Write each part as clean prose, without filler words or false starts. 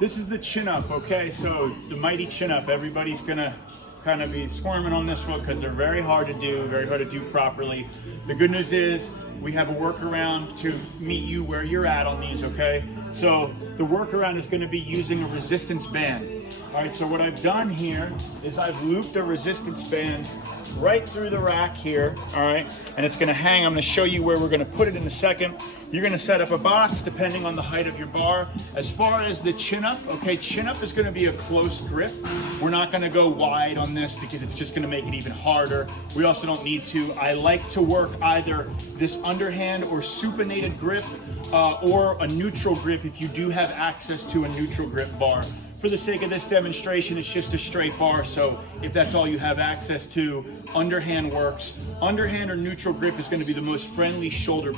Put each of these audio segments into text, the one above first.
This is the chin up, okay? So the mighty chin up. Everybody's gonna kind of be squirming on this one because they're very hard to do properly. The good news is we have a workaround to meet you where you're at on these, okay? So the workaround is gonna be using a resistance band. All right, so what I've done here is I've looped a resistance band right through the rack here, all right? And it's gonna hang. I'm gonna show you where we're gonna put it in a second. You're gonna set up a box depending on the height of your bar. As far as the chin up, okay, chin up is gonna be a close grip. We're not gonna go wide on this because it's just gonna make it even harder. We also don't need to. I like to work either this underhand or supinated grip or a neutral grip if you do have access to a neutral grip bar. For the sake of this demonstration, it's just a straight bar, so if that's all you have access to, underhand works. Underhand or neutral grip is going to be the most friendly shoulder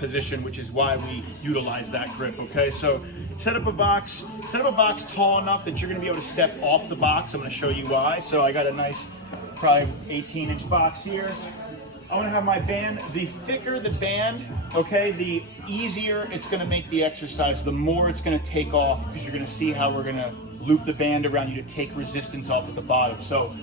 position, which is why we utilize that grip, okay? So set up a box tall enough that you're going to be able to step off the box. I'm going to show you why. So I got a nice, probably 18-inch box here. I want to have my band. The thicker the band, okay, the easier it's going to make the exercise, the more it's going to take off, because you're going to see how we're going to loop the band around you to take resistance off at the bottom. So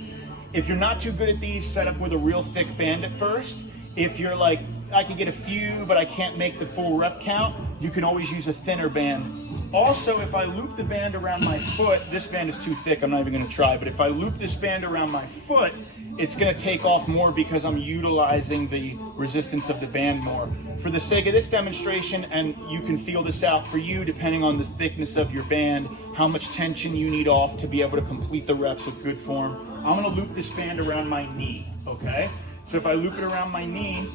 if you're not too good at these, set up with a real thick band at first. If you're like, I can get a few, but I can't make the full rep count, you can always use a thinner band. Also, if I loop the band around my foot, this band is too thick, I'm not even going to try, but if I loop this band around my foot, it's going to take off more because I'm utilizing the resistance of the band more. For the sake of this demonstration, and you can feel this out for you depending on the thickness of your band, how much tension you need off to be able to complete the reps with good form, I'm going to loop this band around my knee, okay? So if I loop it around my knee,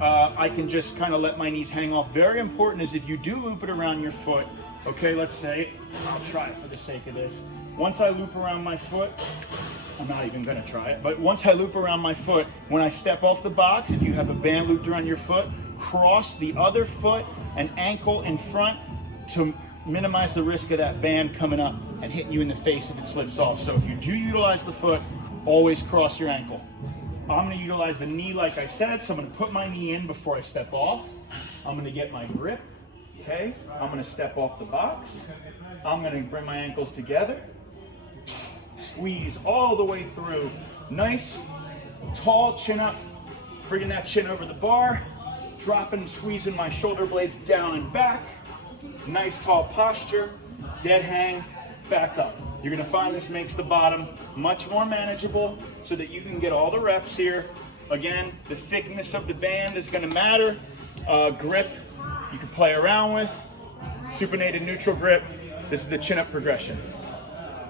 I can just kind of let my knees hang off. Very important is if you do loop it around your foot, okay, let's say, I'll try it for the sake of this. Once I loop around my foot, I'm not even gonna try it, but once I loop around my foot, when I step off the box, if you have a band looped around your foot, cross the other foot and ankle in front to minimize the risk of that band coming up and hitting you in the face if it slips off. So if you do utilize the foot, always cross your ankle. I'm gonna utilize the knee like I said, so I'm gonna put my knee in before I step off. I'm gonna get my grip, okay? I'm gonna step off the box. I'm gonna bring my ankles together. Squeeze all the way through. Nice, tall chin up, bringing that chin over the bar, dropping and squeezing my shoulder blades down and back. Nice tall posture, dead hang, back up. You're gonna find this makes the bottom much more manageable so that you can get all the reps here. Again, the thickness of the band is gonna matter. Grip, you can play around with. Supinated neutral grip. This is the chin up progression.